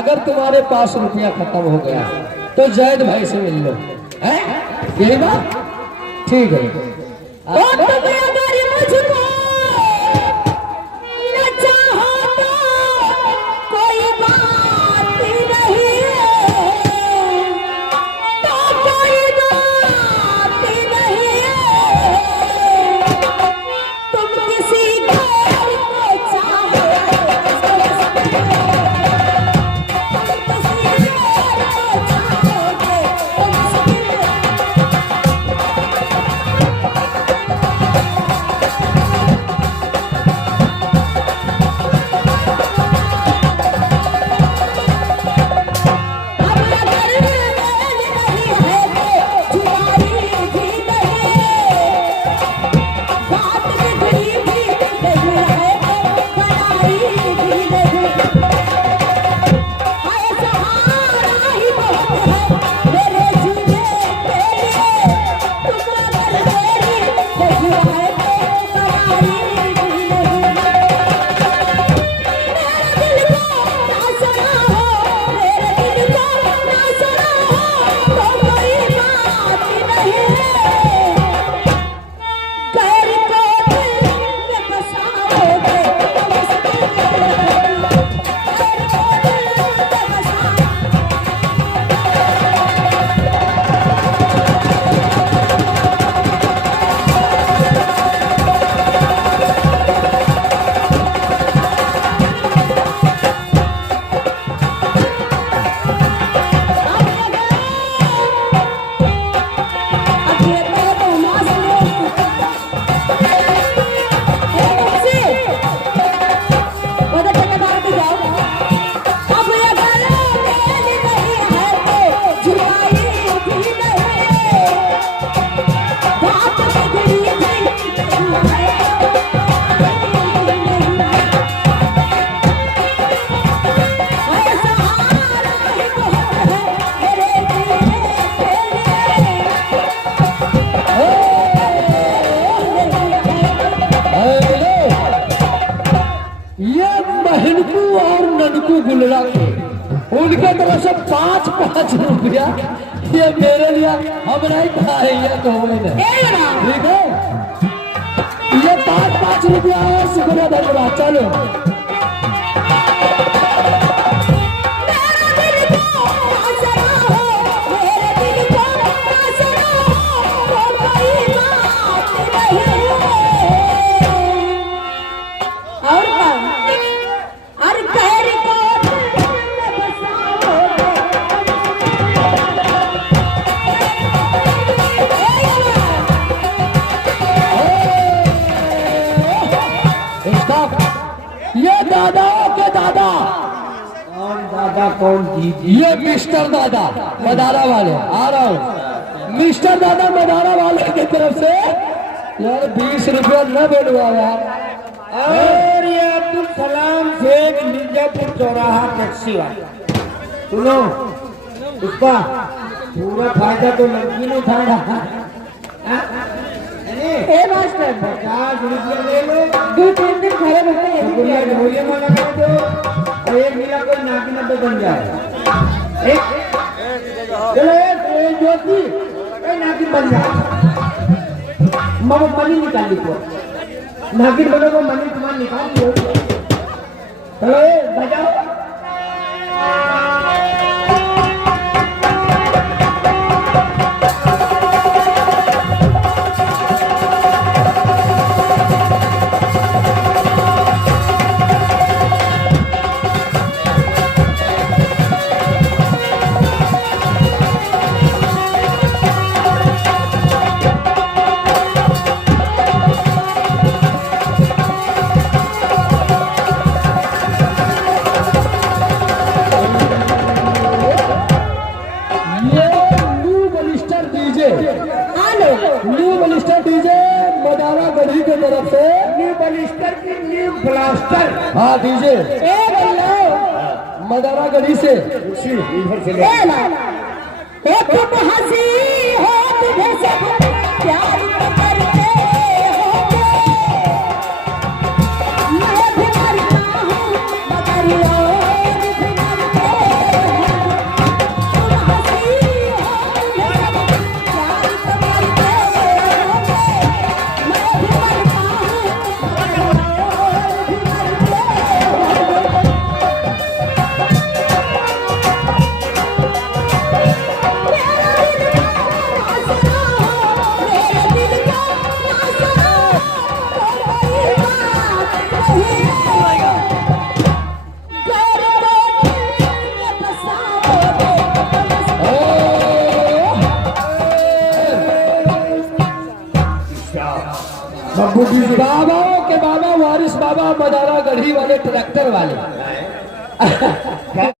अगर तुम्हारे पास रुपया खत्म हो गया तो जैद भाई से मिल लो, है यही बात? ठीक है। गुलड़ा के उनके तरफ से 5-5 रुपया ये मेरे लिए हम नहीं खाए तो ठीक है। ये 5-5 रुपया है, शुक्रिया धन्यवाद। चलो दादाओं के दादा। कौन दादा कौन दीदी? ये मिस्टर दादा मदारा वाले आ रहा हूँ। मिस्टर दादा मदारा वाले की तरफ से यार 20 रुपया न बोलवा यार। और ये अब्दुल सलाम शेख मिर्जापुर चौराहा टैक्सी वाला, सुनो उसका पूरा फायदा तो लड़की ने उठाया। मास्टर 50 रुपया ले लो, 2-3 दिन खड़े रहते गुड़िया ढोलिया में लगा दो और एक मिला कोई नाकी 90 बन जाए। चलो एक ज्योति कोई नाकी बन जाए, मनी निकाल ली को नाकी बनो को मनी तुम्हारा निकाल लियो। चलो बजाओ। न्यू बलिस्टर डीजे मदारा गढ़ी के तरफ से न्यू बलिस्टर की न्यू ब्लास्टर। हाँ डीजे मदारा गढ़ी से इधर से ले तुम हंसी हो तुम्हें सब प्यार करते हो, मैं भी मरता हूँ मगर और भी मरते बब्बू जी से बाबाओं के बाबा वारिस बाबा मदारा गढ़ी वाले ट्रैक्टर वाले